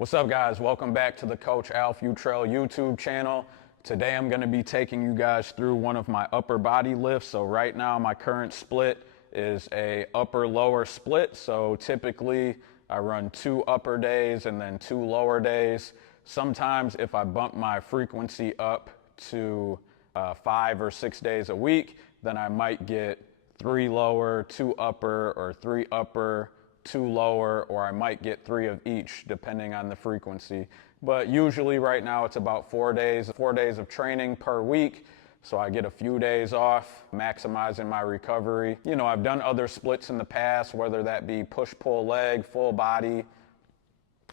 What's up, guys? Welcome back to the Coach Al Futrell YouTube channel. Today I'm going to be taking you guys through one of my upper body lifts. So right now my current split is a upper lower split. So typically I run 2 upper days and then 2 lower days. Sometimes if I bump my frequency up to 5 or 6 days a week, then I might get 3 lower, 2 upper, or 3 upper, 2 lower, or I might get 3 of each depending on the frequency. But usually right now it's about 4 days of training per week. So I get a few days off, maximizing my recovery. You know, I've done other splits in the past, whether that be push, pull, leg, full body,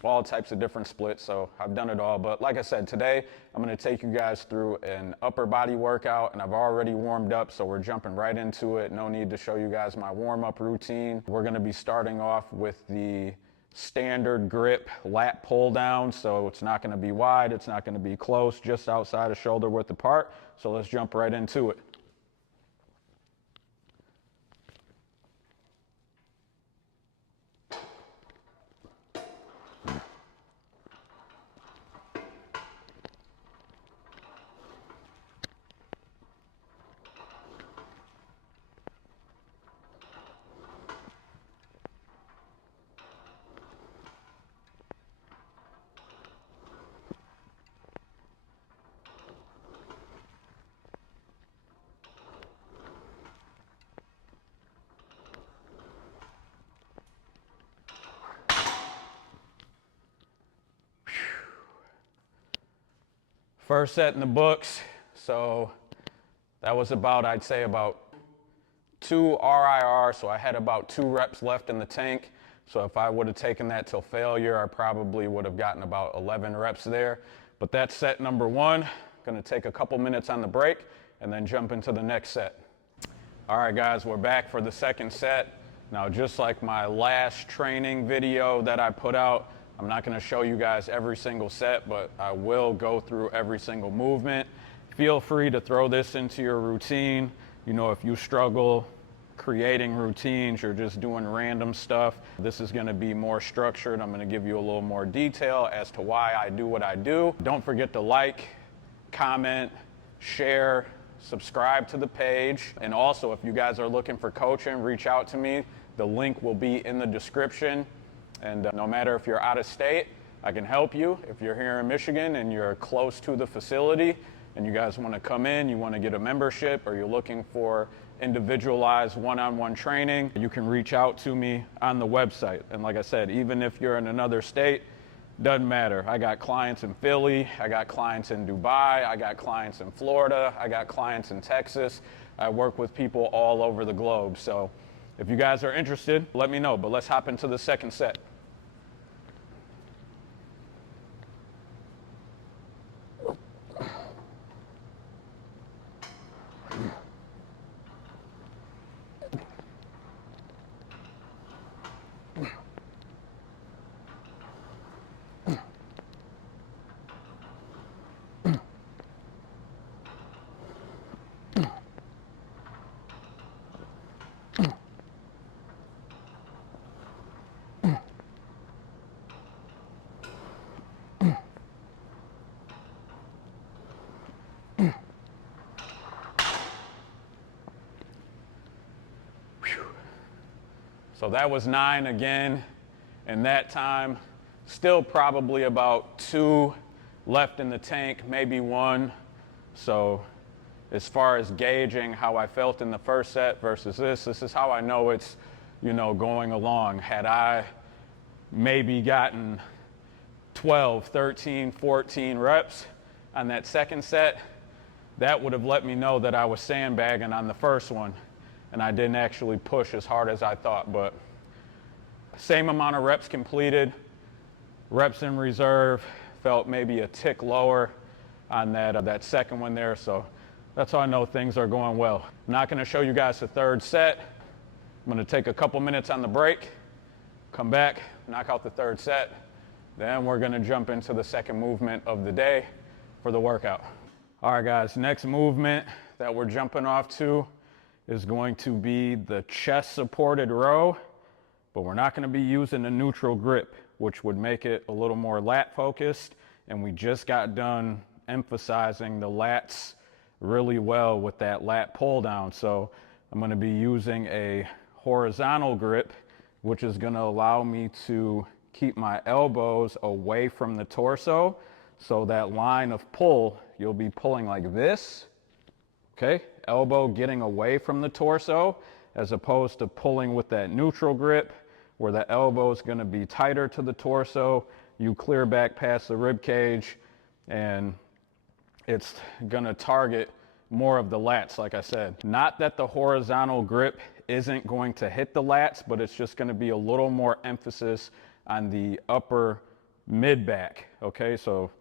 all types of different splits. So I've done it all. But like I said, today I'm going to take you guys through an upper body workout, and I've already warmed up, so we're jumping right into it. No need to show you guys my warm-up routine. We're going to be starting off with the standard grip lat pull down. So it's not going to be wide, it's not going to be close, just outside of shoulder width apart. So let's jump right into it. First set in the books, so that was about, I'd say about 2 RIR, so I had about 2 reps left in the tank. So if I would have taken that till failure, I probably would have gotten about 11 reps there. But that's set number 1. Gonna take a couple minutes on the break and then jump into the next set. All right, guys, we're back for the second set. Now, just like my last training video that I put out, I'm not going to show you guys every single set, but I will go through every single movement. Feel free to throw this into your routine. You know, if you struggle creating routines, you're just doing random stuff, this is going to be more structured. I'm going to give you a little more detail as to why I do what I do. Don't forget to like, comment, share, subscribe to the page. And also, if you guys are looking for coaching, reach out to me. The link will be in the description. And no matter if you're out of state, I can help you. If you're here in Michigan and you're close to the facility and you guys want to come in, you want to get a membership, or you're looking for individualized one-on-one training, you can reach out to me on the website. And like I said, even if you're in another state, doesn't matter. I got clients in Philly, I got clients in Dubai, I got clients in Florida, I got clients in Texas. I work with people all over the globe. So if you guys are interested, let me know. But let's hop into the second set. So that was 9 again, and that time still probably about 2 left in the tank, maybe 1. So as far as gauging how I felt in the first set versus this is how I know it's, you know, going along. Had I maybe gotten 12, 13, 14 reps on that second set, that would have let me know that I was sandbagging on the first one and I didn't actually push as hard as I thought. But same amount of reps completed, reps in reserve, felt maybe a tick lower on that second one there. So that's how I know things are going well. I'm not going to show you guys the third set. I'm going to take a couple minutes on the break, come back, knock out the third set. Then we're going to jump into the second movement of the day for the workout. All right, guys, next movement that we're jumping off to is going to be the chest supported row, but we're not going to be using a neutral grip. which would make it a little more lat focused. And we just got done emphasizing the lats really well with that lat pull down. So I'm going to be using a horizontal grip, which is going to allow me to keep my elbows away from the torso. So that line of pull, you'll be pulling like this, okay? Elbow getting away from the torso, as opposed to pulling with that neutral grip where the elbow is going to be tighter to the torso. You clear back past the rib cage and it's going to target more of the lats, like I said. Not that the horizontal grip isn't going to hit the lats, but it's just going to be a little more emphasis on the upper mid back, okay? So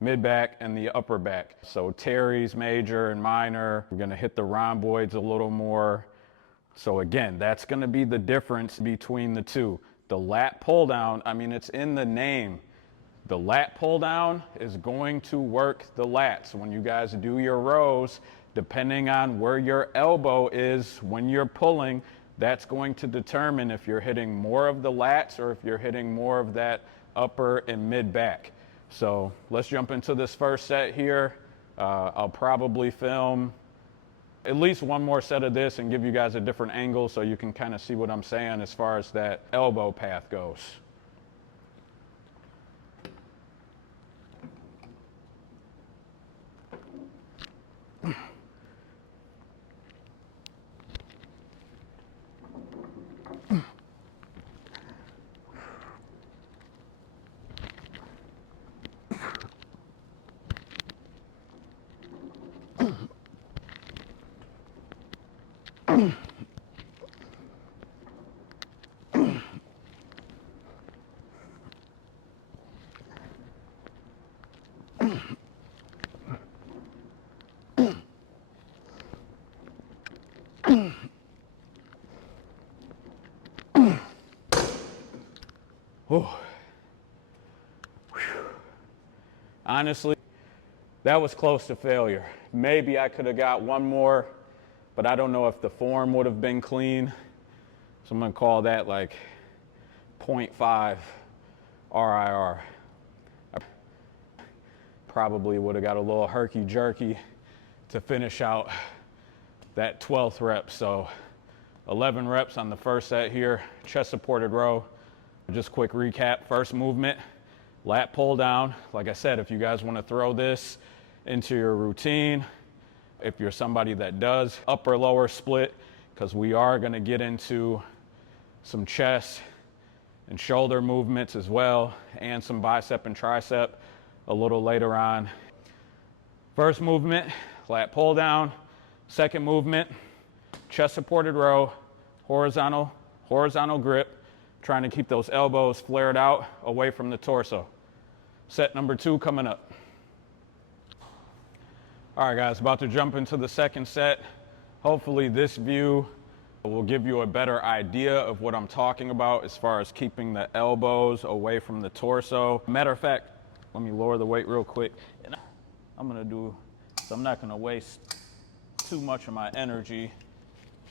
mid back and the upper back. So teres major and minor. We're going to hit the rhomboids a little more. So again, that's going to be the difference between the two. The lat pull down, I mean, it's in the name. The lat pull down is going to work the lats. When you guys do your rows, depending on where your elbow is when you're pulling, that's going to determine if you're hitting more of the lats or if you're hitting more of that upper and mid back. So let's jump into this first set here. I'll probably film at least one more set of this and give you guys a different angle so you can kind of see what I'm saying as far as that elbow path goes. Oh. Honestly, that was close to failure. Maybe I could have got one more, but I don't know if the form would have been clean. So I'm going to call that like 0.5 RIR. I probably would have got a little herky-jerky to finish out that 12th rep. So 11 reps on the first set here, chest supported row. Just quick recap, first movement, lat pull down. Like I said, if you guys want to throw this into your routine, if you're somebody that does upper lower split, because we are going to get into some chest and shoulder movements as well, and some bicep and tricep a little later on. First movement, lat pull down. Second movement, chest supported row, horizontal grip, trying to keep those elbows flared out away from the torso. Set number 2 coming up. All right, guys, about to jump into the second set. Hopefully this view will give you a better idea of what I'm talking about as far as keeping the elbows away from the torso. Matter of fact, let me lower the weight real quick. And I'm not gonna waste too much of my energy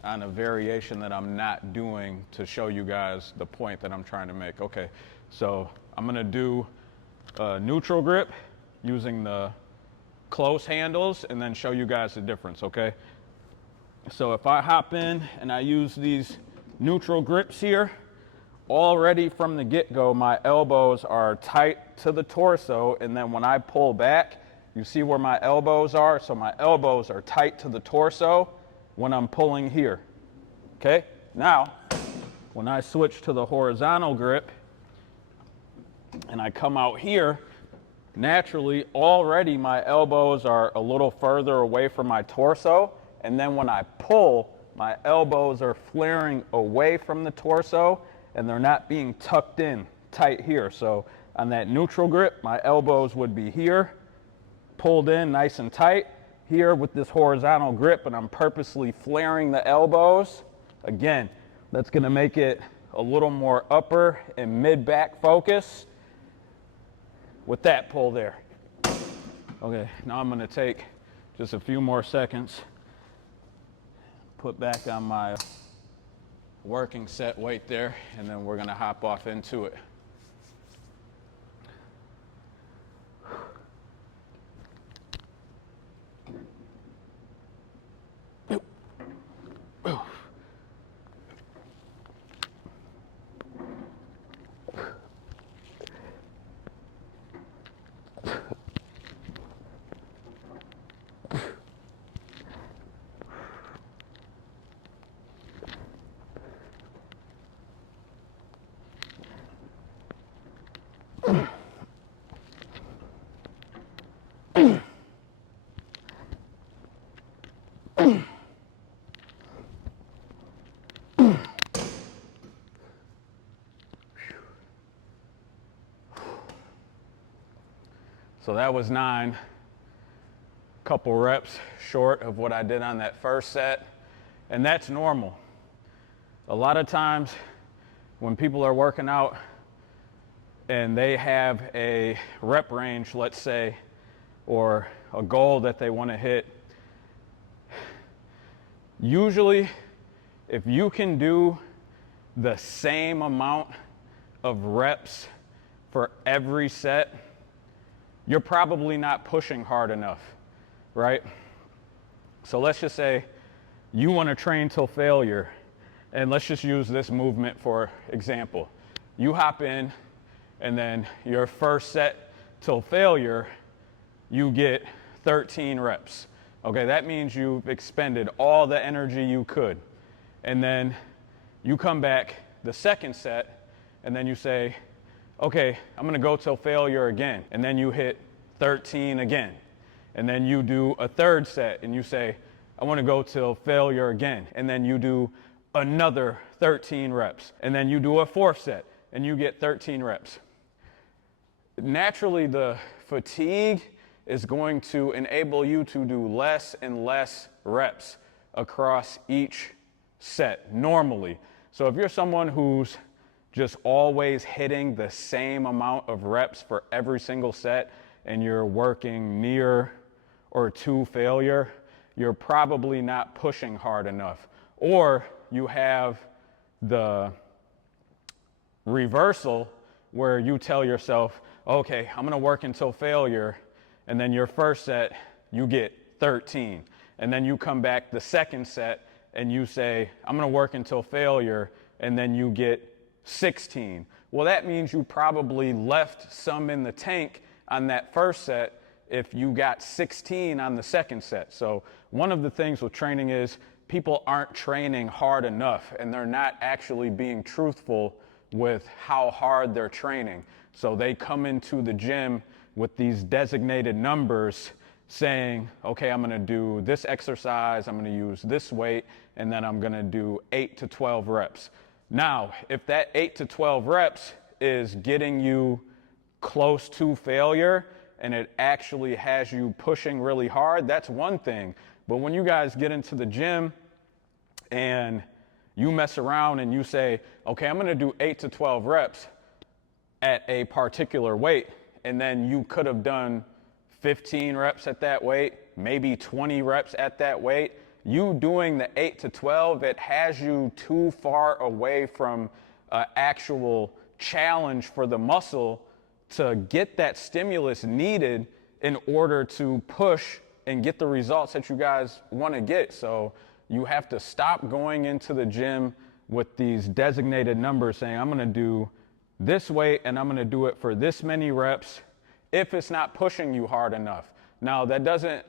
on a variation that I'm not doing to show you guys the point that I'm trying to make. Okay, so I'm gonna do a neutral grip using the close handles and then show you guys the difference, okay? So if I hop in and I use these neutral grips here, already from the get-go, my elbows are tight to the torso, and then when I pull back, you see where my elbows are? So my elbows are tight to the torso when I'm pulling here, okay? Now, when I switch to the horizontal grip and I come out here, naturally, already my elbows are a little further away from my torso, and then when I pull, my elbows are flaring away from the torso, and they're not being tucked in tight here. So on that neutral grip, my elbows would be here, pulled in nice and tight. Here with this horizontal grip, and I'm purposely flaring the elbows. Again, that's gonna make it a little more upper and mid-back focus with that pull there. Okay, now I'm gonna take just a few more seconds, put back on my working set weight there, and then we're gonna hop off into it. So that was 9. Couple reps short of what I did on that first set. And that's normal. A lot of times when people are working out and they have a rep range, let's say, or a goal that they want to hit, usually if you can do the same amount of reps for every set, you're probably not pushing hard enough, right? So let's just say you want to train till failure, and let's just use this movement for example. You hop in, and then your first set till failure, you get 13 reps. Okay, that means you've expended all the energy you could. And then you come back the second set, and then you say, okay, I'm gonna go till failure again. And then you hit 13 again. And then you do a third set, and you say, I wanna go till failure again. And then you do another 13 reps. And then you do a fourth set, and you get 13 reps. Naturally, the fatigue is going to enable you to do less and less reps across each set normally. So if you're someone who's just always hitting the same amount of reps for every single set and you're working near or to failure, you're probably not pushing hard enough. Or you have the reversal where you tell yourself, okay, I'm gonna work until failure, and then your first set, you get 13. And then you come back the second set and you say, I'm gonna work until failure, and then you get 16. Well, that means you probably left some in the tank on that first set if you got 16 on the second set. So one of the things with training is people aren't training hard enough, and they're not actually being truthful with how hard they're training. So they come into the gym with these designated numbers saying, okay, I'm gonna do this exercise, I'm gonna use this weight, and then I'm gonna do 8 to 12 reps. Now, if that 8 to 12 reps is getting you close to failure and it actually has you pushing really hard, that's one thing. But when you guys get into the gym and you mess around and you say, okay, I'm gonna do 8 to 12 reps at a particular weight, and then you could have done 15 reps at that weight, maybe 20 reps at that weight, you doing the 8 to 12, it has you too far away from an actual challenge for the muscle to get that stimulus needed in order to push and get the results that you guys want to get. So you have to stop going into the gym with these designated numbers saying, I'm going to do this weight and I'm going to do it for this many reps if it's not pushing you hard enough. Now, that doesn't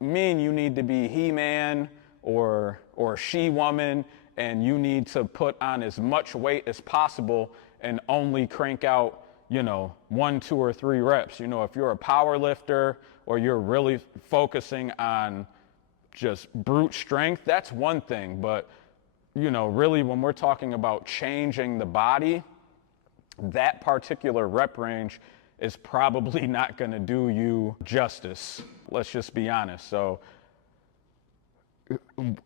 mean you need to be He-Man or She-Woman and you need to put on as much weight as possible and only crank out, 1, 2, or 3 reps. If you're a power lifter or you're really focusing on just brute strength, that's one thing. But, really when we're talking about changing the body, that particular rep range is probably not going to do you justice. Let's just be honest. So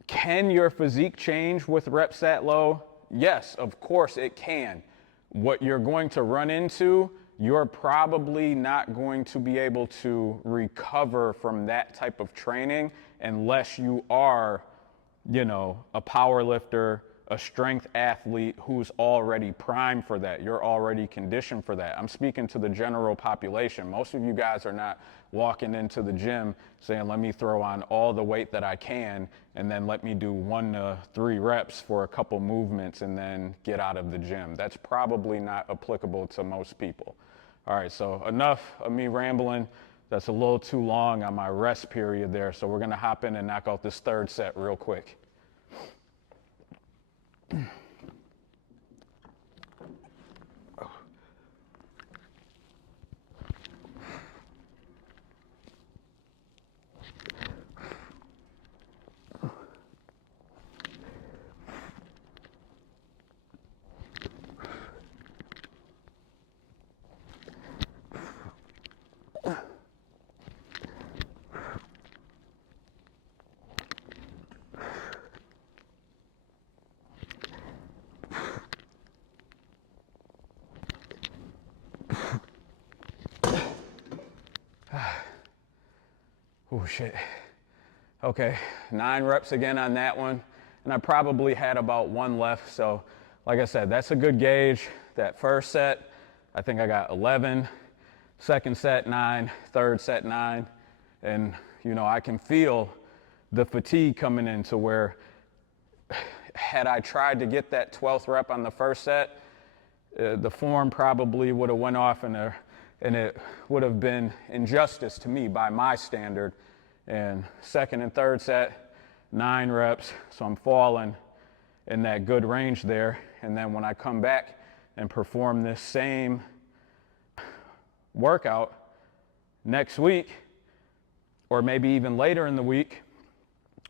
can your physique change with reps that low? Yes, of course it can. What you're going to run into, you're probably not going to be able to recover from that type of training unless you are, a power lifter, a strength athlete who's already primed for that. You're already conditioned for that. I'm speaking to the general population. Most of you guys are not walking into the gym saying, let me throw on all the weight that I can and then let me do 1 to 3 reps for a couple movements and then get out of the gym. That's probably not applicable to most people. All right, so enough of me rambling. That's a little too long on my rest period there. So we're gonna hop in and knock out this third set real quick. Oh shit. Okay, 9 reps again on that one. And I probably had about 1 left. So like I said, that's a good gauge. That first set, I think I got 11. Second set, 9. Third set, 9. And, you know, I can feel the fatigue coming in to where had I tried to get that 12th rep on the first set, the form probably would have went off and it would have been injustice to me by my standard. And second and third set, 9 reps. So I'm falling in that good range there. And then when I come back and perform this same workout next week, or maybe even later in the week,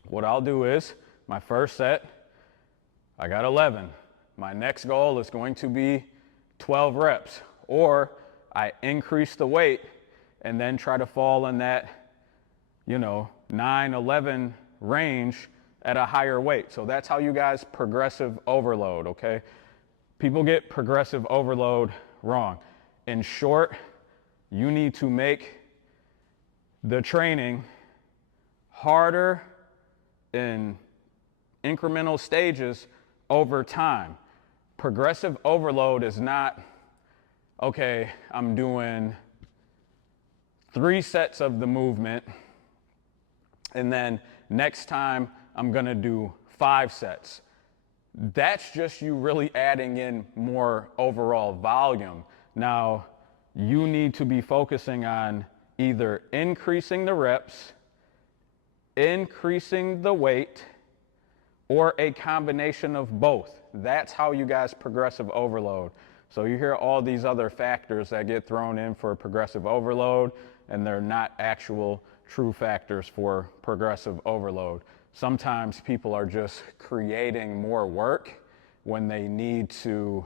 what I'll do is my first set, I got 11. My next goal is going to be 12 reps, or I increase the weight and then try to fall in that, you know, 9, 11 range at a higher weight. So that's how you guys progressive overload, okay? People get progressive overload wrong. In short, you need to make the training harder in incremental stages over time. Progressive overload is not, okay, I'm doing 3 sets of the movement, and then next time I'm gonna do 5 sets. That's just you really adding in more overall volume. Now, you need to be focusing on either increasing the reps, increasing the weight, or a combination of both. That's how you guys progressive overload. So you hear all these other factors that get thrown in for progressive overload, and they're not actual true factors for progressive overload. Sometimes people are just creating more work when they need to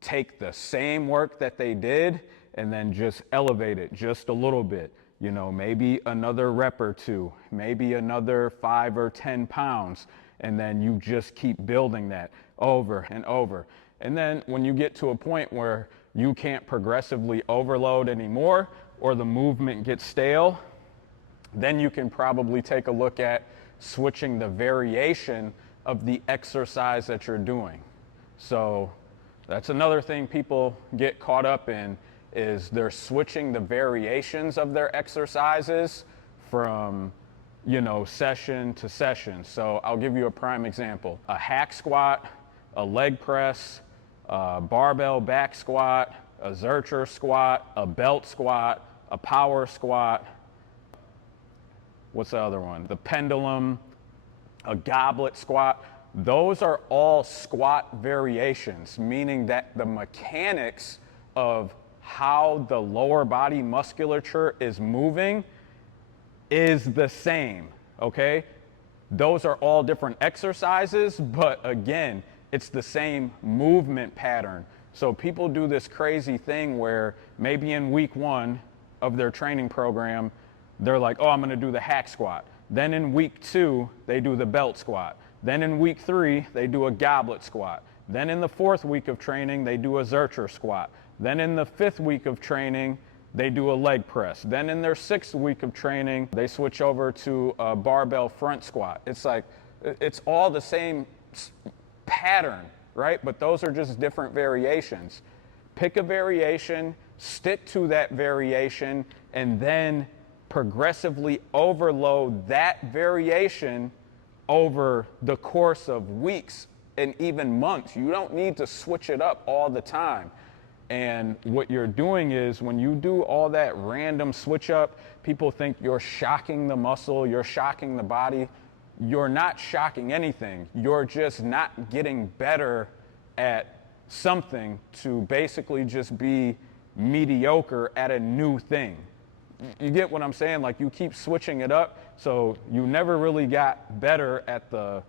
take the same work that they did and then just elevate it just a little bit. You know, maybe another rep or 2, maybe another 5 or 10 pounds, and then you just keep building that over and over. And then when you get to a point where you can't progressively overload anymore, or the movement gets stale, then you can probably take a look at switching the variation of the exercise that you're doing. So that's another thing people get caught up in, is they're switching the variations of their exercises from, you know, session to session. So I'll give you a prime example. A hack squat, a leg press, a barbell back squat, a Zercher squat, a belt squat, a power squat. What's the other one? The pendulum, a goblet squat. Those are all squat variations, meaning that the mechanics of how the lower body musculature is moving is the same, okay? Those are all different exercises, but again, it's the same movement pattern. So people do this crazy thing where maybe in week 1 of their training program, they're like, oh, I'm gonna do the hack squat. Then in week 2, they do the belt squat. Then in week 3, they do a goblet squat. Then in the 4th week of training, they do a Zercher squat. Then in the 5th week of training, they do a leg press. Then in their 6th week of training, they switch over to a barbell front squat. It's like, it's all the same pattern, right? But those are just different variations. Pick a variation, stick to that variation, and then progressively overload that variation over the course of weeks and even months. You don't need to switch it up all the time. And what you're doing is when you do all that random switch up, people think you're shocking the muscle, you're shocking the body. You're not shocking anything. You're just not getting better at something to basically just be mediocre at a new thing. You get what I'm saying? Like, you keep switching it up, so you never really got better at the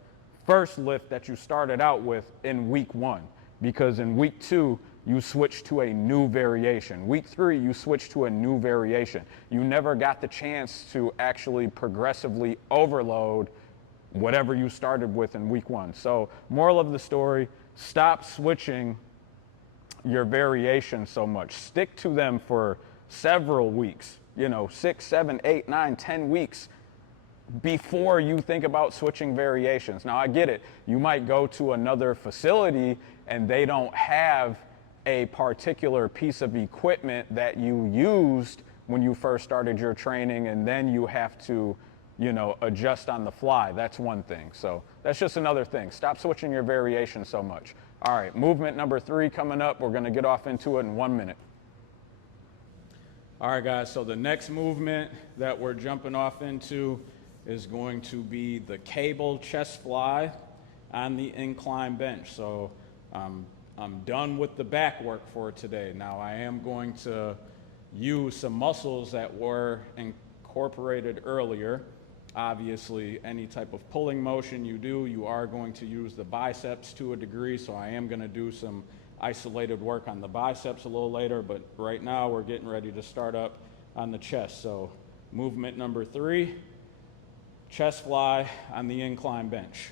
first lift that you started out with in week 1, because in week 2 you switched to a new variation. Week 3 you switched to a new variation. You never got the chance to actually progressively overload whatever you started with in week 1. So moral of the story, stop switching your variations so much. Stick to them for several weeks, 6, 7, 8, 9, 10 weeks before you think about switching variations. Now, I get it. You might go to another facility and they don't have a particular piece of equipment that you used when you first started your training, and then you have to, adjust on the fly. That's one thing. So that's just another thing. Stop switching your variation so much. All right, movement number 3 coming up. We're gonna get off into it in 1 minute. All right, guys, so the next movement that we're jumping off into is going to be the cable chest fly on the incline bench. So I'm done with the back work for today. Now I am going to use some muscles that were incorporated earlier. Obviously, any type of pulling motion you do, you are going to use the biceps to a degree, so I am gonna do some isolated work on the biceps a little later, but right now we're getting ready to start up on the chest. So movement number 3, chest fly on the incline bench.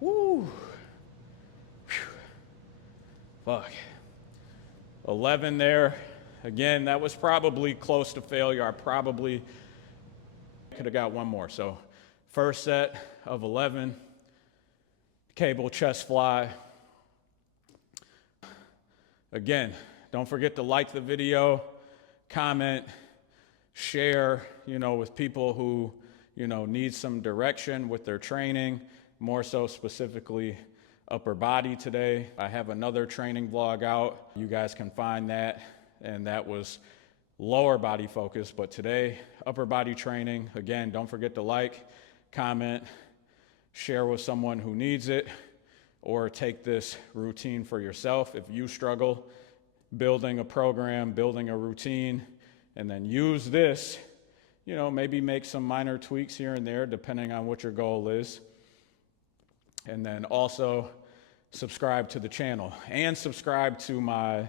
Woo. Fuck. 11 there. Again, that was probably close to failure. I probably could have got one more. So first set of 11, cable chest fly. Again, don't forget to like the video, comment, share, with people who, need some direction with their training, more so specifically upper body today. I have another training vlog out. You guys can find that, and that was lower body focused, but today, upper body training. Again, don't forget to like, comment, share with someone who needs it, or take this routine for yourself if you struggle building a program, building a routine, and then use this, maybe make some minor tweaks here and there depending on what your goal is. And then also subscribe to the channel and subscribe to my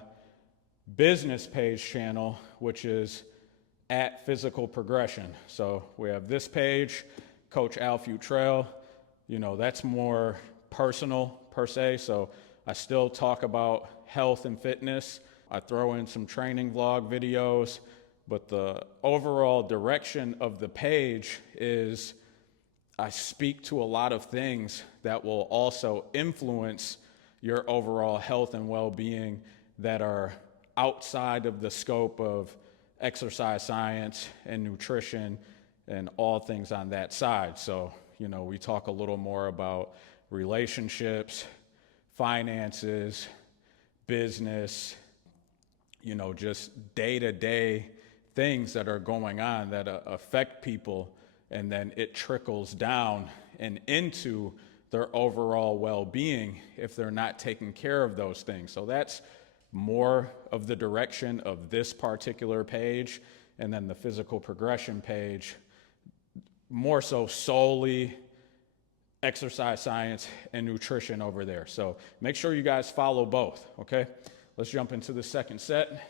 business page channel, which is at Physical Progression. So we have this page, Coach Al Futrell, that's more personal per se. So I still talk about health and fitness. I throw in some training vlog videos, but the overall direction of the page is I speak to a lot of things that will also influence your overall health and well-being that are outside of the scope of exercise science and nutrition and all things on that side. So, we talk a little more about relationships, finances, business, just day-to-day things that are going on that affect people, and then it trickles down and into their overall well-being if they're not taking care of those things. So that's more of the direction of this particular page, and then the Physical Progression page, more so solely exercise science and nutrition over there. So make sure you guys follow both, okay? Let's jump into the second set.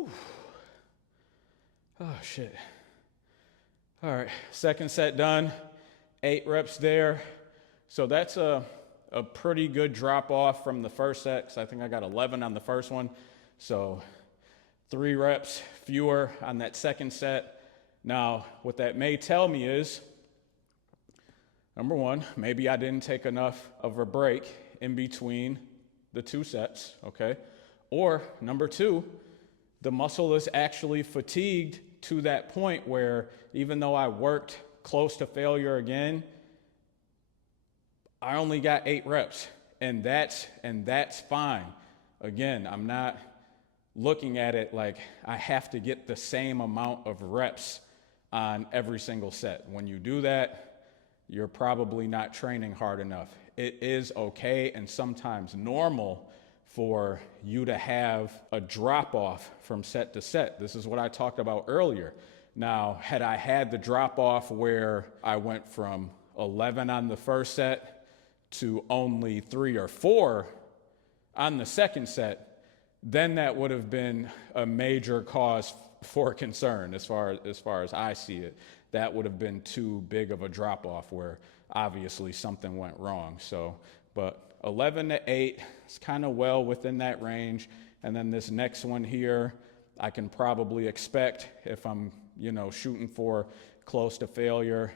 Whew. Oh, shit. All right, second set done, 8 reps there. So that's a pretty good drop off from the first set, because I think I got 11 on the first one. So 3 reps fewer on that second set. Now, what that may tell me is, number one, maybe I didn't take enough of a break in between the 2 sets, okay? Or number 2, the muscle is actually fatigued to that point where even though I worked close to failure again, I only got 8 reps, and that's fine. Again, I'm not looking at it like I have to get the same amount of reps on every single set. When you do that, you're probably not training hard enough. It is okay and sometimes normal for you to have a drop off from set to set. This is what I talked about earlier. Now, had I had the drop off where I went from 11 on the first set to only 3 or 4 on the second set, then that would have been a major cause for concern as far as I see it. That would have been too big of a drop off where obviously something went wrong. So, but 11 to 8 is kind of well within that range. And then this next one here, I can probably expect, if I'm, shooting for close to failure,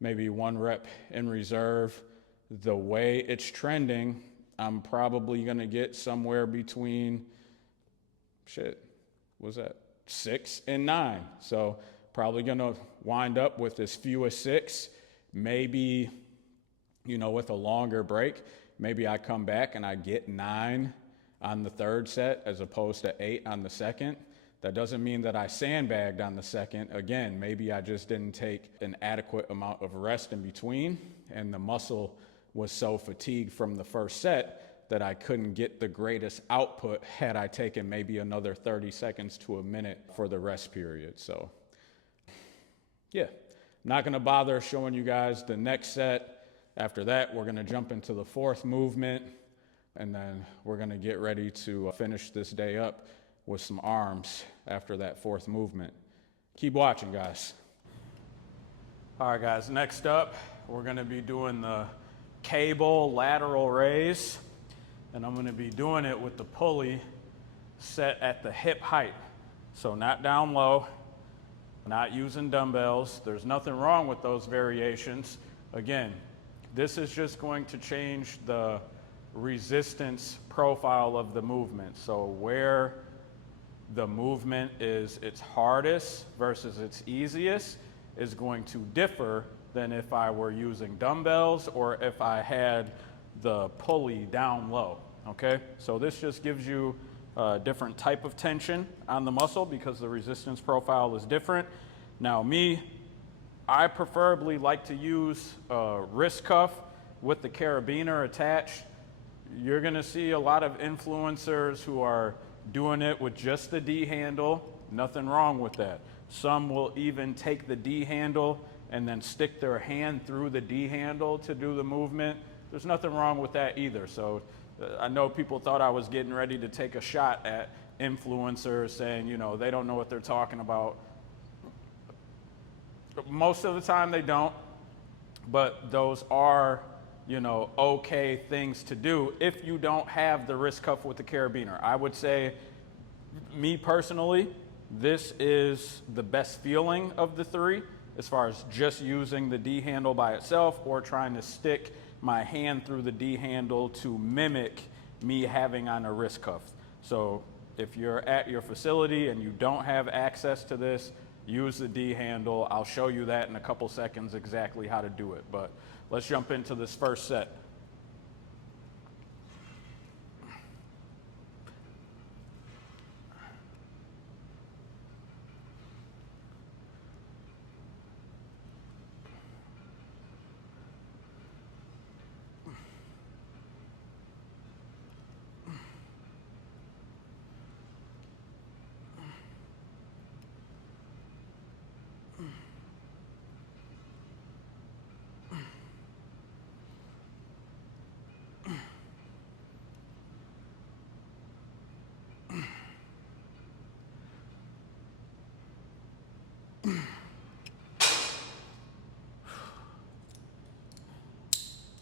maybe 1 rep in reserve. The way it's trending, I'm probably going to get somewhere between, 6 and 9. So probably going to wind up with as few as 6, maybe, with a longer break. Maybe I come back and I get 9 on the third set as opposed to 8 on the second. That doesn't mean that I sandbagged on the second. Again, maybe I just didn't take an adequate amount of rest in between, and the muscle was so fatigued from the first set that I couldn't get the greatest output had I taken maybe another 30 seconds to a minute for the rest period. So, yeah, not gonna bother showing you guys the next set. After that, we're gonna jump into the 4th movement, and then we're gonna get ready to finish this day up with some arms after that 4th movement. Keep watching, guys. All right, guys, next up, we're gonna be doing the cable lateral raise, and I'm gonna be doing it with the pulley set at the hip height. So not down low, not using dumbbells. There's nothing wrong with those variations. Again, this is just going to change the resistance profile of the movement. So where the movement is its hardest versus its easiest is going to differ than if I were using dumbbells or if I had the pulley down low, okay? So this just gives you a different type of tension on the muscle because the resistance profile is different. Now I preferably like to use a wrist cuff with the carabiner attached. You're gonna see a lot of influencers who are doing it with just the D handle. Nothing wrong with that. Some will even take the D handle and then stick their hand through the D handle to do the movement. There's nothing wrong with that either. So I know people thought I was getting ready to take a shot at influencers saying, they don't know what they're talking about. Most of the time they don't, but those are, okay things to do if you don't have the wrist cuff with the carabiner. I would say, me personally, this is the best feeling of the 3 as far as just using the D handle by itself or trying to stick my hand through the D handle to mimic me having on a wrist cuff. So if you're at your facility and you don't have access to this, use the D handle. I'll show you that in a couple seconds exactly how to do it. But let's jump into this first set.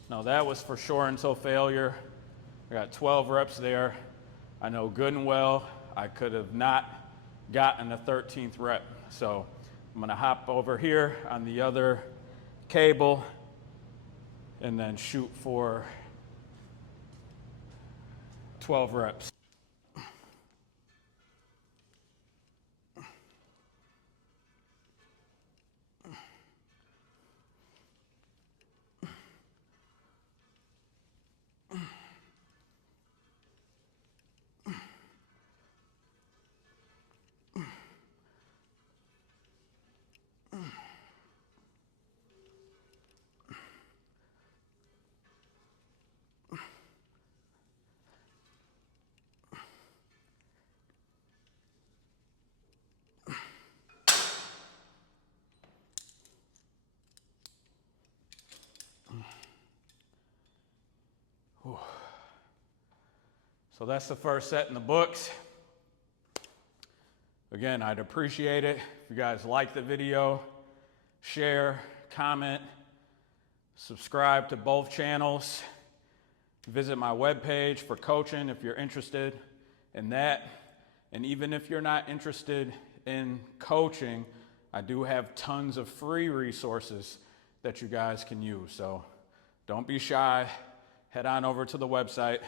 Now that was for sure until failure. I got 12 reps there. I know good and well I could have not gotten a 13th rep. So I'm gonna hop over here on the other cable and then shoot for 12 reps. So that's the first set in the books. Again, I'd appreciate it if you guys like the video, share, comment, subscribe to both channels, visit my webpage for coaching if you're interested in that. And even if you're not interested in coaching, I do have tons of free resources that you guys can use. So don't be shy. Head on over to the website,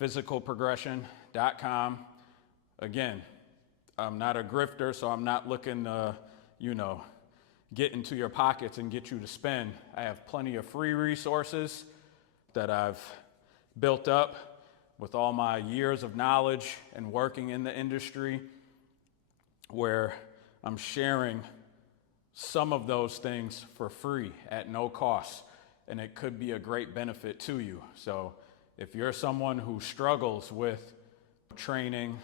physicalprogression.com. Again, I'm not a grifter, so I'm not looking to, get into your pockets and get you to spend. I have plenty of free resources that I've built up with all my years of knowledge and working in the industry, where I'm sharing some of those things for free at no cost, and it could be a great benefit to you. So if you're someone who struggles with training,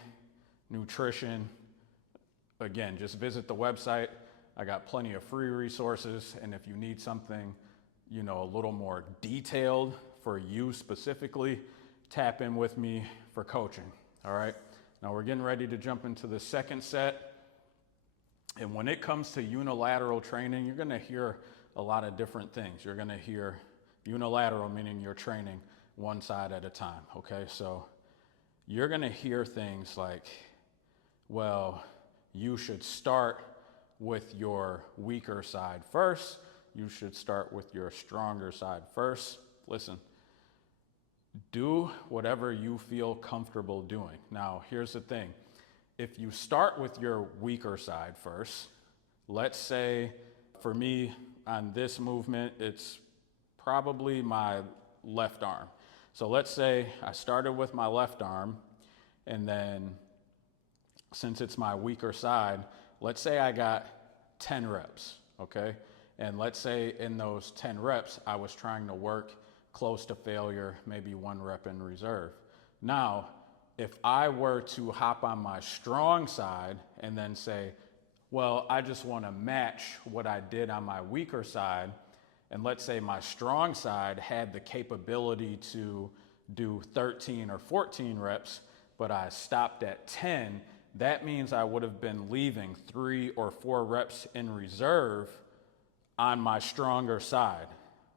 nutrition, again, just visit the website. I got plenty of free resources, and if you need something, a little more detailed for you specifically, tap in with me for coaching, all right? Now we're getting ready to jump into the second set, and when it comes to unilateral training, you're gonna hear a lot of different things. You're gonna hear unilateral, meaning you're training one side at a time, okay? So you're gonna hear things like, well, you should start with your weaker side first. You should start with your stronger side first. Listen, do whatever you feel comfortable doing. Now, here's the thing. If you start with your weaker side first, let's say for me on this movement, it's probably my left arm. So let's say I started with my left arm, and then since it's my weaker side, let's say I got 10 reps, okay? And let's say in those 10 reps, I was trying to work close to failure, maybe 1 rep in reserve. Now, if I were to hop on my strong side and then say, well, I just want to match what I did on my weaker side, and let's say my strong side had the capability to do 13 or 14 reps, but I stopped at 10, that means I would have been leaving 3 or 4 reps in reserve on my stronger side,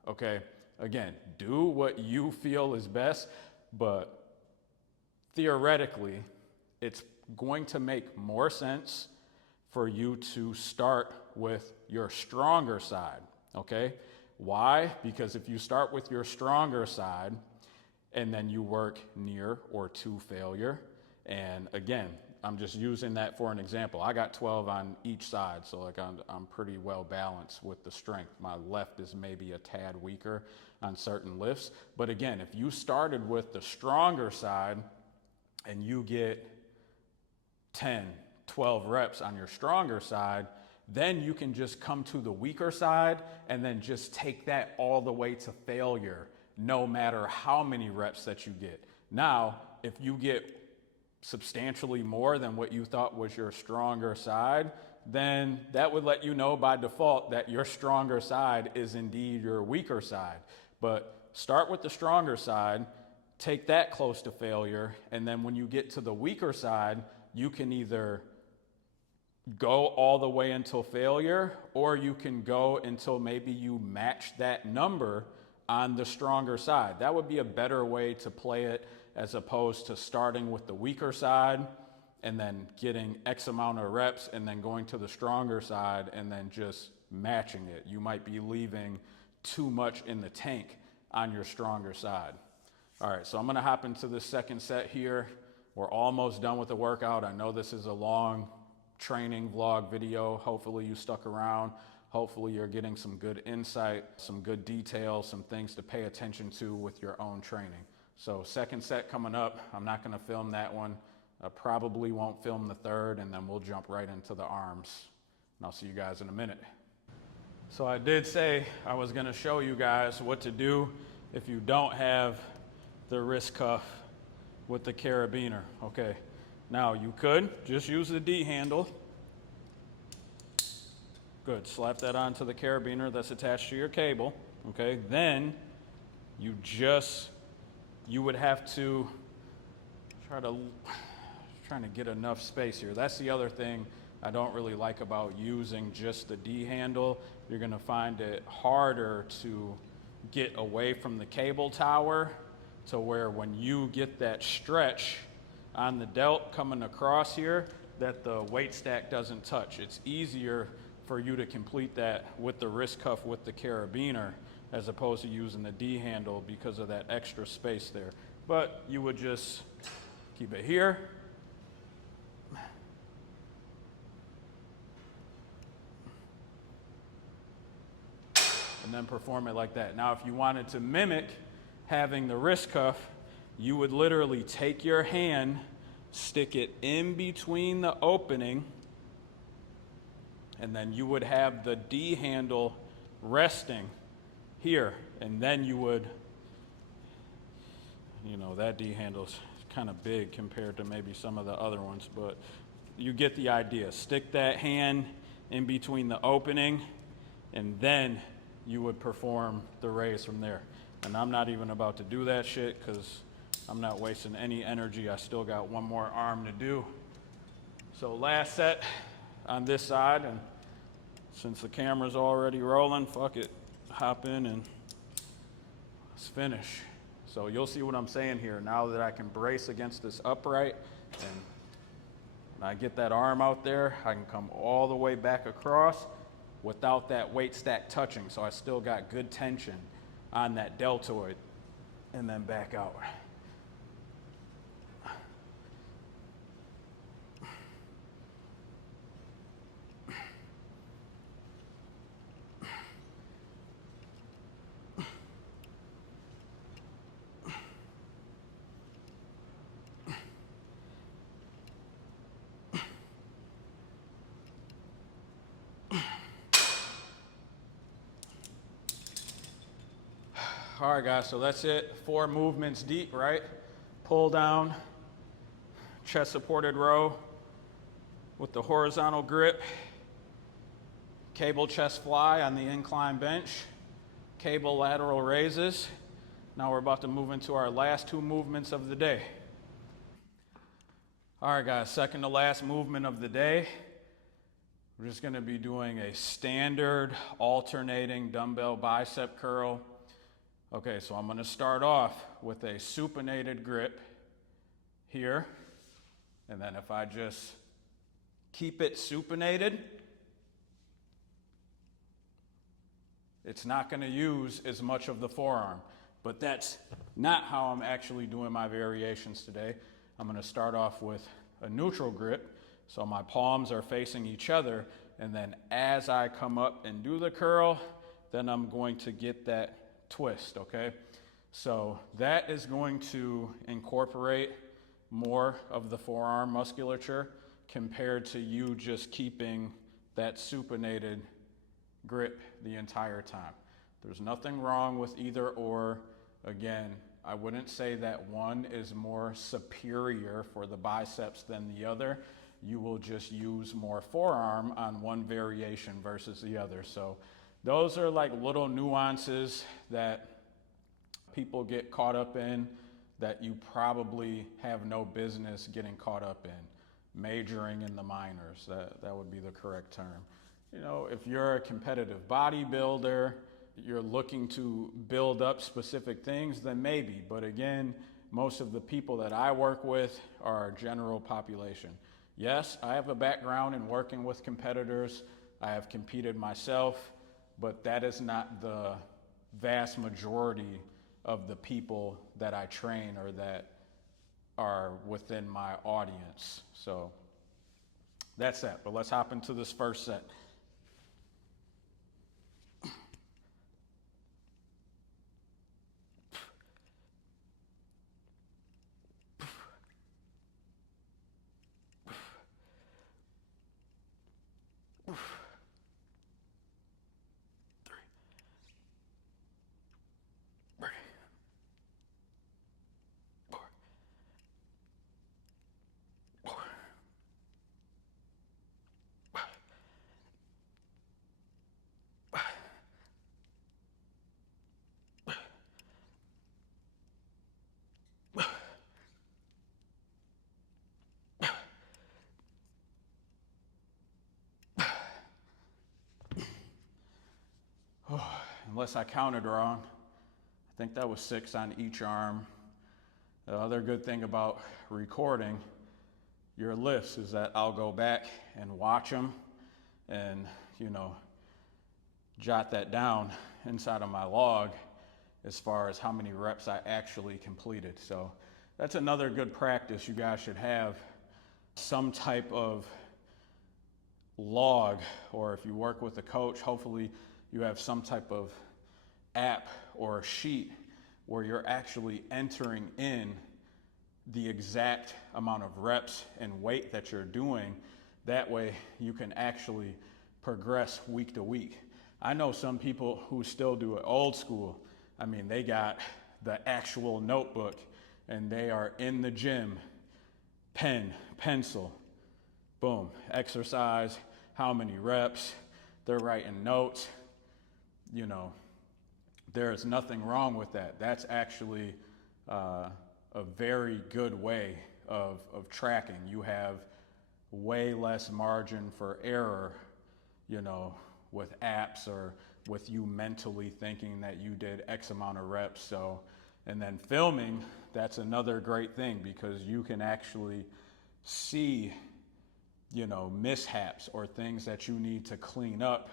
okay? Again, do what you feel is best, but theoretically, it's going to make more sense for you to start with your stronger side, okay? Why? Because if you start with your stronger side and then you work near or to failure, and again, I'm just using that for an example. I got 12 on each side, so like I'm pretty well balanced with the strength. My left is maybe a tad weaker on certain lifts. But again, if you started with the stronger side and you get 10, 12 reps on your stronger side, then you can just come to the weaker side and then just take that all the way to failure, no matter how many reps that you get. Now, if you get substantially more than what you thought was your stronger side, then that would let you know by default that your stronger side is indeed your weaker side. But start with the stronger side, take that close to failure, and then when you get to the weaker side, you can either go all the way until failure, or you can go until maybe you match that number on the stronger side. That would be a better way to play it, as opposed to starting with the weaker side and then getting X amount of reps and then going to the stronger side and then just matching it. You might be leaving too much in the tank on your stronger side. All right, so I'm gonna hop into the second set here. We're almost done with the workout. I know this is a long training vlog video. Hopefully you stuck around. Hopefully you're getting some good insight, some good details, some things to pay attention to with your own training. So second set coming up. I'm not gonna film that one. I probably won't film the third, and then we'll jump right into the arms. And I'll see you guys in a minute. So I did say I was gonna show you guys what to do if you don't have the wrist cuff with the carabiner. Okay, now you could just use the D handle. Good, slap that onto the carabiner that's attached to your cable. Okay, then you would have to trying to get enough space here. That's the other thing I don't really like about using just the D handle. You're gonna find it harder to get away from the cable tower, to where when you get that stretch on the delt coming across here, that the weight stack doesn't touch. It's easier for you to complete that with the wrist cuff with the carabiner, as opposed to using the D handle because of that extra space there. But you would just keep it here. And then perform it like that. Now, if you wanted to mimic having the wrist cuff, you would literally take your hand, stick it in between the opening, and then you would have the D handle resting here. And then you would, that D handle's kind of big compared to maybe some of the other ones, but you get the idea. Stick that hand in between the opening, and then you would perform the raise from there. And I'm not even about to do that shit because I'm not wasting any energy. I still got one more arm to do. So last set on this side, and since the camera's already rolling, fuck it, hop in and let's finish. So you'll see what I'm saying here. Now that I can brace against this upright, and when I get that arm out there, I can come all the way back across without that weight stack touching. So I still got good tension on that deltoid, and then back out. All right, guys, so that's it. 4 movements deep, right? Pull down, chest supported row with the horizontal grip, cable chest fly on the incline bench, cable lateral raises. Now we're about to move into our last 2 movements of the day. All right, guys, second to last movement of the day. We're just gonna be doing a standard alternating dumbbell bicep curl. Okay, so I'm gonna start off with a supinated grip here. And then if I just keep it supinated, it's not gonna use as much of the forearm. But that's not how I'm actually doing my variations today. I'm gonna start off with a neutral grip. So my palms are facing each other. And then as I come up and do the curl, then I'm going to get that twist, okay? So that is going to incorporate more of the forearm musculature compared to you just keeping that supinated grip the entire time. There's nothing wrong with either or. Again, I wouldn't say that one is more superior for the biceps than the other. You will just use more forearm on one variation versus the other. So those are like little nuances that people get caught up in that you probably have no business getting caught up in. majoring in the minors. That would be the correct term. You know, if you're a competitive bodybuilder, you're looking to build up specific things, then maybe. But again, most of the people that I work with are general population. Yes, I have a background in working with competitors. I have competed myself, but that is not the vast majority of the people that I train or that are within my audience. So that's that. But let's hop into this first set. Unless I counted wrong, I think that was 6 on each arm. The other good thing about recording your lifts is that I'll go back and watch them and, you know, jot that down inside of my log as far as how many reps I actually completed. So that's another good practice. You guys should have some type of log, or if you work with a coach, hopefully you have some type of app or a sheet where you're actually entering in the exact amount of reps and weight that you're doing. That way you can actually progress week to week. I know some people who still do it old school. I mean, they got the actual notebook and they are in the gym, pen, pencil, boom, exercise, how many reps, they're writing notes. You know, there's nothing wrong with that. That's actually a very good way of tracking. You have way less margin for error, you know, with apps or with you mentally thinking that you did X amount of reps. So, and then filming, that's another great thing because you can actually see, you know, mishaps or things that you need to clean up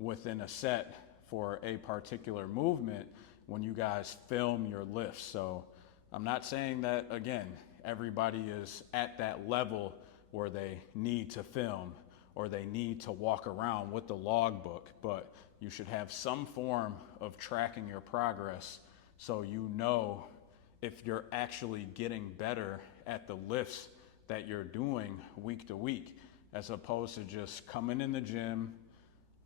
within a set for a particular movement when you guys film your lifts. So I'm not saying that, again, everybody is at that level where they need to film or they need to walk around with the logbook, but you should have some form of tracking your progress so you know if you're actually getting better at the lifts that you're doing week to week, as opposed to just coming in the gym,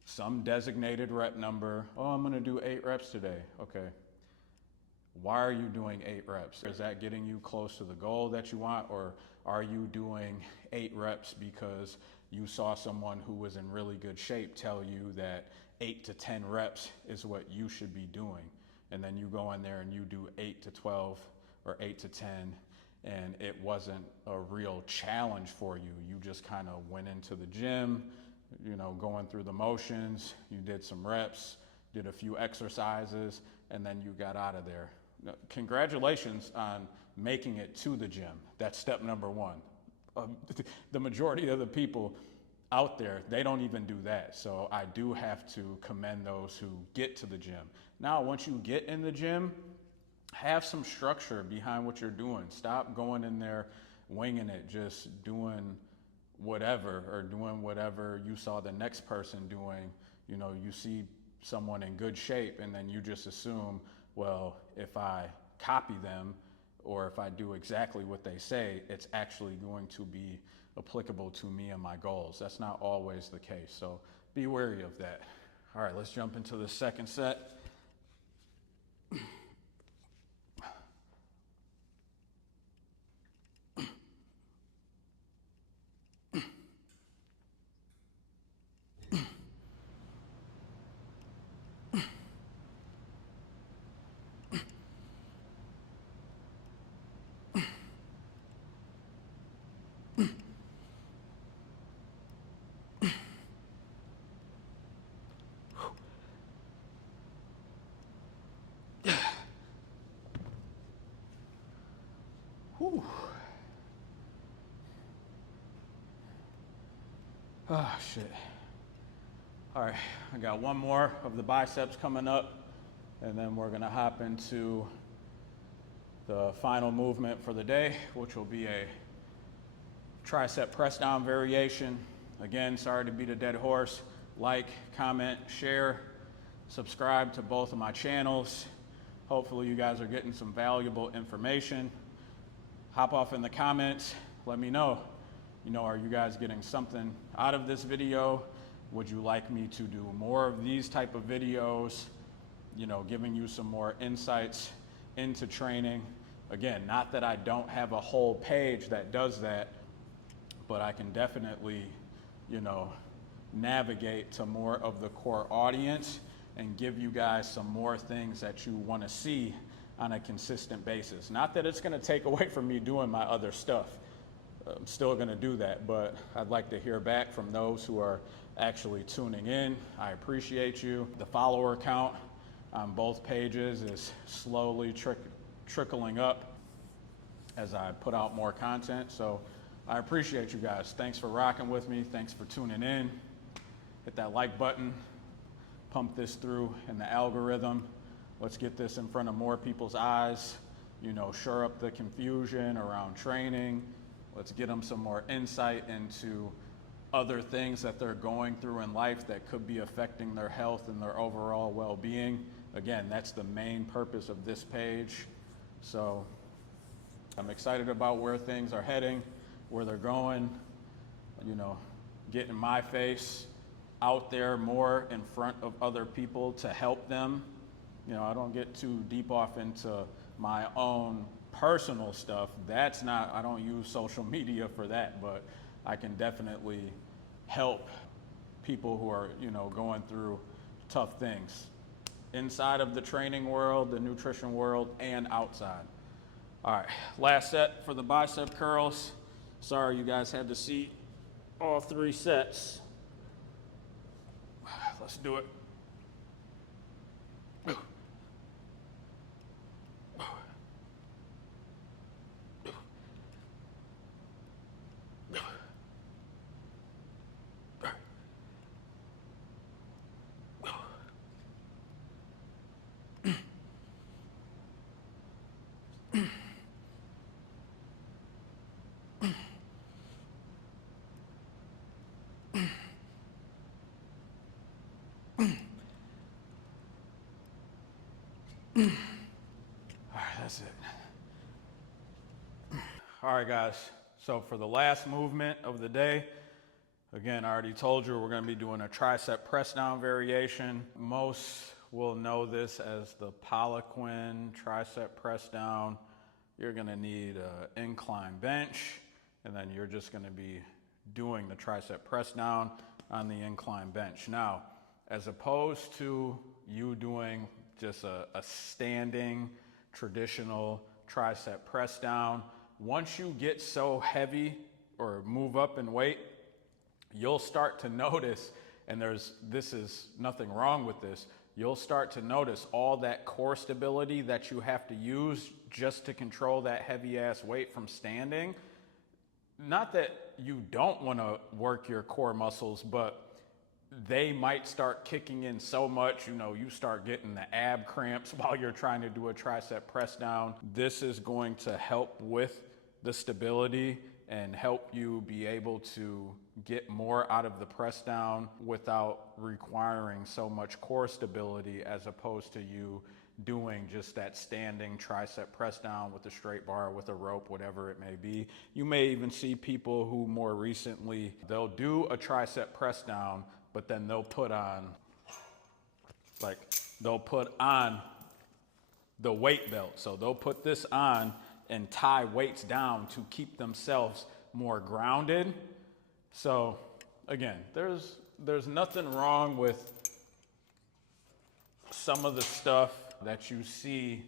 some designated rep number. Oh, I'm gonna do 8 reps today. Okay. Why are you doing 8 reps? Is that getting you close to the goal that you want? Or are you doing 8 reps because you saw someone who was in really good shape tell you that 8 to 10 reps is what you should be doing? And then you go in there and you do 8 to 12 or 8 to 10, and it wasn't a real challenge for you. You just kind of went into the gym, you know, going through the motions, you did some reps, did a few exercises, and then you got out of there. Congratulations on making it to the gym. That's step number 1. The majority of the people out there, they don't even do that. So I do have to commend those who get to the gym. Now, once you get in the gym, have some structure behind what you're doing. Stop going in there winging it, just doing whatever or doing whatever you saw the next person doing. You know, you see someone in good shape and then you just assume, well, if I copy them or if I do exactly what they say, it's actually going to be applicable to me and my goals. That's not always the case. So be wary of that. All right, let's jump into the second set. Whew. Oh, shit. All right, I got one more of the biceps coming up, and then we're gonna hop into the final movement for the day, which will be a tricep press down variation. Again, sorry to beat a dead horse. Like, comment, share, subscribe to both of my channels. Hopefully you guys are getting some valuable information. Hop off in the comments, let me know. Are you guys getting something out of this video? Would you like me to do more of these type of videos? Giving you some more insights into training. Again, not that I don't have a whole page that does that, but I can definitely, navigate to more of the core audience and give you guys some more things that you want to see on a consistent basis. Not that it's going to take away from me doing my other stuff. I'm still going to do that, but I'd like to hear back from those who are actually tuning in. I appreciate you. The follower count on both pages is slowly trickling up as I put out more content. So I appreciate you guys. Thanks for rocking with me. Thanks for tuning in. Hit that like button. Pump this through in the algorithm. Let's get this in front of more people's eyes. Shore up the confusion around training. Let's get them some more insight into other things that they're going through in life that could be affecting their health and their overall well-being. Again, that's the main purpose of this page. So I'm excited about where things are heading, where they're going, getting my face out there more in front of other people to help them. I don't get too deep off into my own personal stuff. I don't use social media for that, but I can definitely help people who are, going through tough things inside of the training world, the nutrition world, and outside. All right, last set for the bicep curls. Sorry you guys had to see all 3 sets. Let's do it. All right, that's it. All right, guys. So for the last movement of the day, again, I already told you we're going to be doing a tricep press down variation. Most will know this as the Poliquin tricep press down. You're going to need an incline bench, and then you're just going to be doing the tricep press down on the incline bench. Now, as opposed to you doing just a standing traditional tricep press down, once you get so heavy or move up in weight, you'll start to notice, and this is nothing wrong with this, you'll start to notice all that core stability that you have to use just to control that heavy ass weight from standing. Not that you don't want to work your core muscles, but they might start kicking in so much, you start getting the ab cramps while you're trying to do a tricep press down. This is going to help with the stability and help you be able to get more out of the press down without requiring so much core stability, as opposed to you doing just that standing tricep press down with a straight bar, with a rope, whatever it may be. You may even see people who more recently, they'll do a tricep press down, but then they'll put on the weight belt. So they'll put this on and tie weights down to keep themselves more grounded. So again, there's nothing wrong with some of the stuff that you see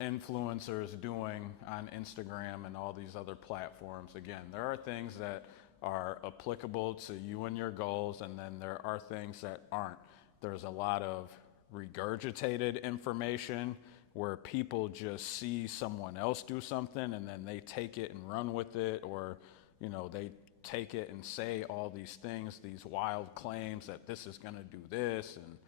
influencers doing on Instagram and all these other platforms. Again, there are things that are applicable to you and your goals, and then there are things that aren't. There's a lot of regurgitated information where people just see someone else do something and then they take it and run with it, or, you know, they take it and say all these things, these wild claims that this is gonna do this. And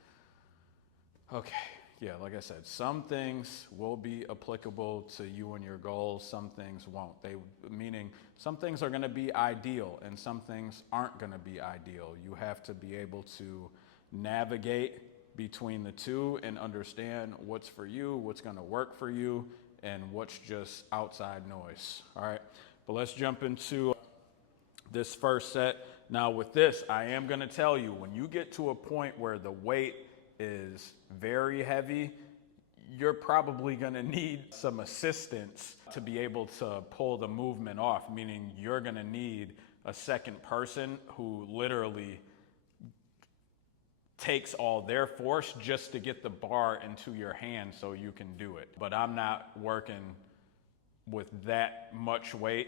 okay, yeah, like I said, some things will be applicable to you and your goals, some things won't. Meaning some things are gonna be ideal and some things aren't gonna be ideal. You have to be able to navigate between the two and understand what's for you, what's gonna work for you, and what's just outside noise, all right? But let's jump into this first set. Now with this, I am gonna tell you, when you get to a point where the weight is very heavy, you're probably gonna need some assistance to be able to pull the movement off, meaning you're gonna need a second person who literally takes all their force just to get the bar into your hand so you can do it. But I'm not working with that much weight.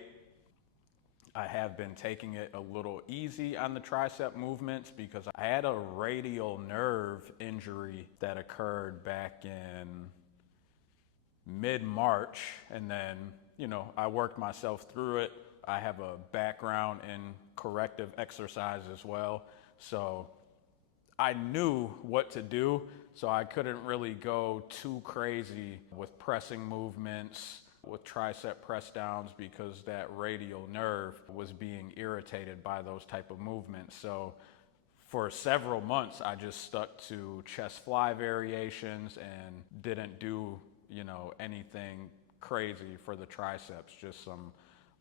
I have been taking it a little easy on the tricep movements because I had a radial nerve injury that occurred back in mid-March, and then, you know, I worked myself through it. I have a background in corrective exercise as well, so I knew what to do, so I couldn't really go too crazy with pressing movements, with tricep press downs, because that radial nerve was being irritated by those type of movements. So for several months, I just stuck to chest fly variations and didn't do, you know, anything crazy for the triceps, just some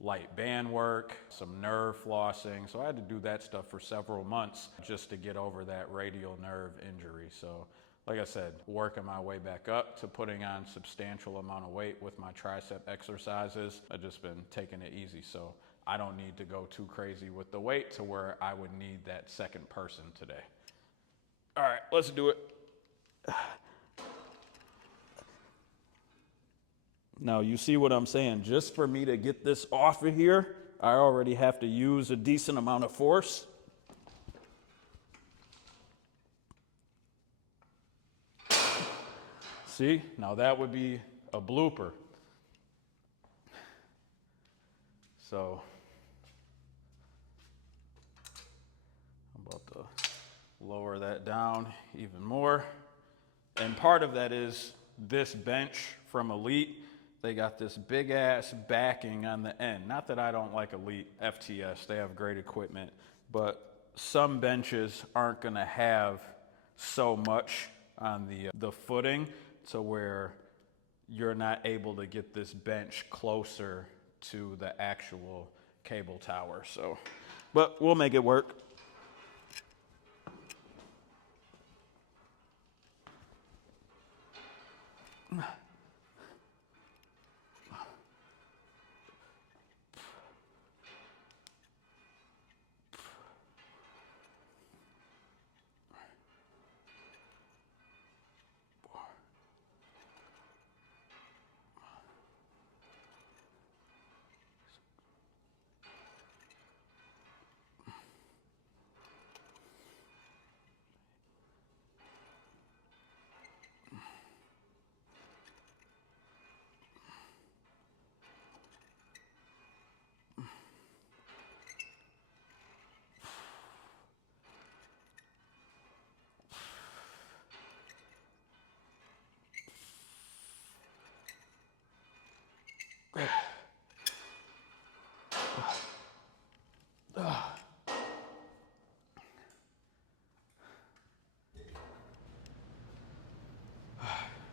light band work, some nerve flossing. So I had to do that stuff for several months just to get over that radial nerve injury. So like I said, working my way back up to putting on substantial amount of weight with my tricep exercises. I've just been taking it easy, so I don't need to go too crazy with the weight to where I would need that second person today. All right, let's do it. Now, you see what I'm saying? Just for me to get this off of here, I already have to use a decent amount of force. See, now that would be a blooper. So, I'm about to lower that down even more. And part of that is this bench from Elite. They got this big ass backing on the end. Not that I don't like Elite FTS, they have great equipment, but some benches aren't gonna have so much on the footing to where you're not able to get this bench closer to the actual cable tower. So, but we'll make it work.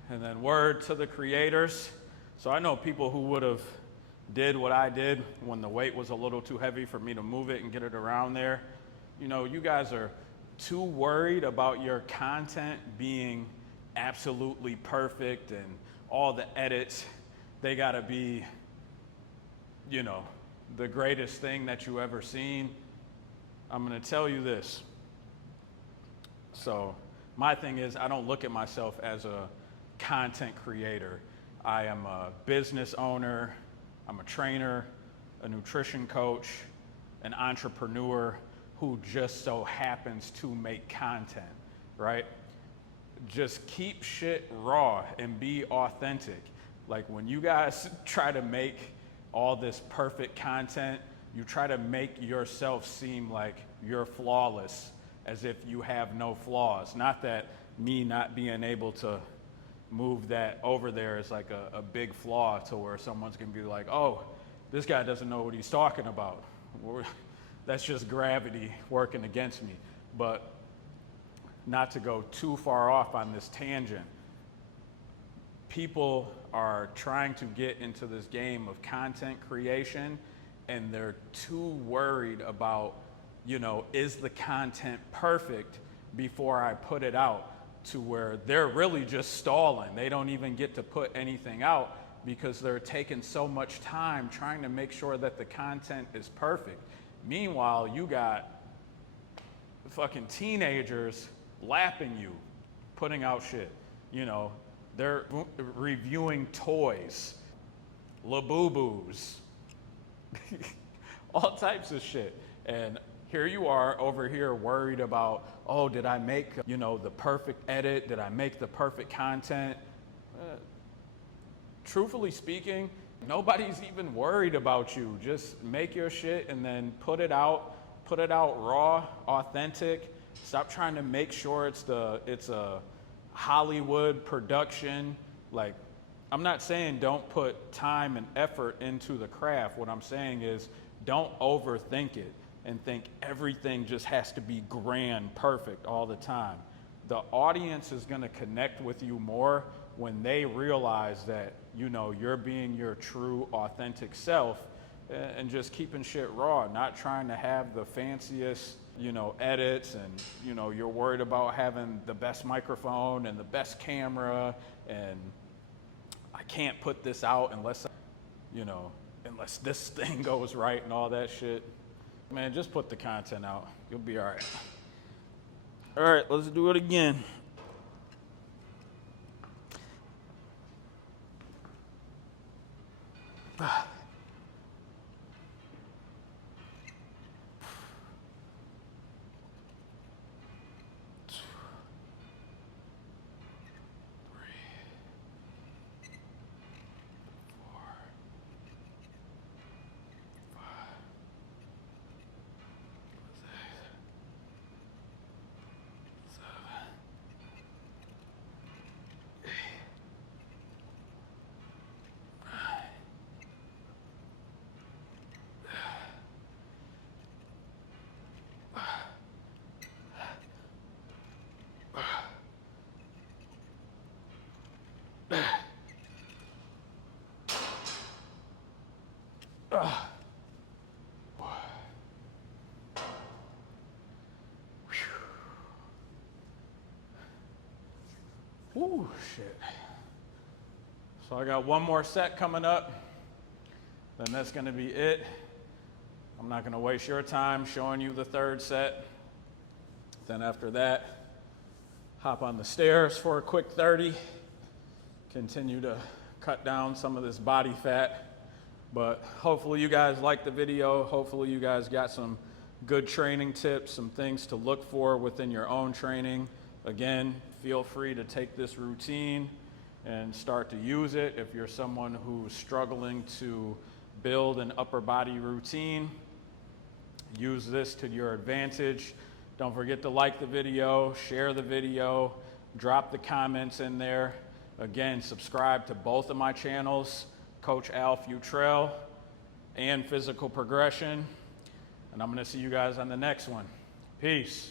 And then word to the creators. So I know people who would have did what I did when the weight was a little too heavy for me to move it and get it around there. You know, you guys are too worried about your content being absolutely perfect and all the edits, they gotta be, you know, the greatest thing that you ever seen. I'm gonna tell you this. So my thing is, I don't look at myself as a content creator. I am a business owner, I'm a trainer, a nutrition coach, an entrepreneur who just so happens to make content, right? just keep shit raw and be authentic. Like when you guys try to make all this perfect content, you try to make yourself seem like you're flawless, as if you have no flaws. Not that me not being able to move that over there is like a big flaw to where someone's gonna be like, oh, this guy doesn't know what he's talking about. That's just gravity working against me. But not to go too far off on this tangent, people are trying to get into this game of content creation, and they're too worried about, you know, is the content perfect before I put it out, to where they're really just stalling. They don't even get to put anything out because they're taking so much time trying to make sure that the content is perfect. Meanwhile, you got fucking teenagers lapping you, putting out shit. You know, they're reviewing toys, Labubu's, all types of shit. And here you are over here worried about, oh, did I make, you know, the perfect edit? Did I make the perfect content? Truthfully speaking, nobody's even worried about you. Just make your shit and then put it out raw, authentic. Stop trying to make sure it's a Hollywood production. Like, I'm not saying don't put time and effort into the craft. What I'm saying is don't overthink it and think everything just has to be grand, perfect all the time. The audience is gonna connect with you more when they realize that, you know, you're being your true, authentic self and just keeping shit raw, not trying to have the fanciest, you know, edits, and, you know, you're worried about having the best microphone and the best camera, and I can't put this out unless, you know, unless this thing goes right and all that shit. Man, just put the content out. You'll be all right. All right, let's do it again. Ooh, shit. So I got one more set coming up, then that's gonna be it. I'm not gonna waste your time showing you the third set. Then after that, hop on the stairs for a quick 30, continue to cut down some of this body fat. But hopefully you guys liked the video. Hopefully you guys got some good training tips, some things to look for within your own training. Again, feel free to take this routine and start to use it. If you're someone who's struggling to build an upper body routine, use this to your advantage. Don't forget to like the video, share the video, drop the comments in there. Again, subscribe to both of my channels, Coach Al Futrell and Physical Progression. And I'm gonna see you guys on the next one. Peace.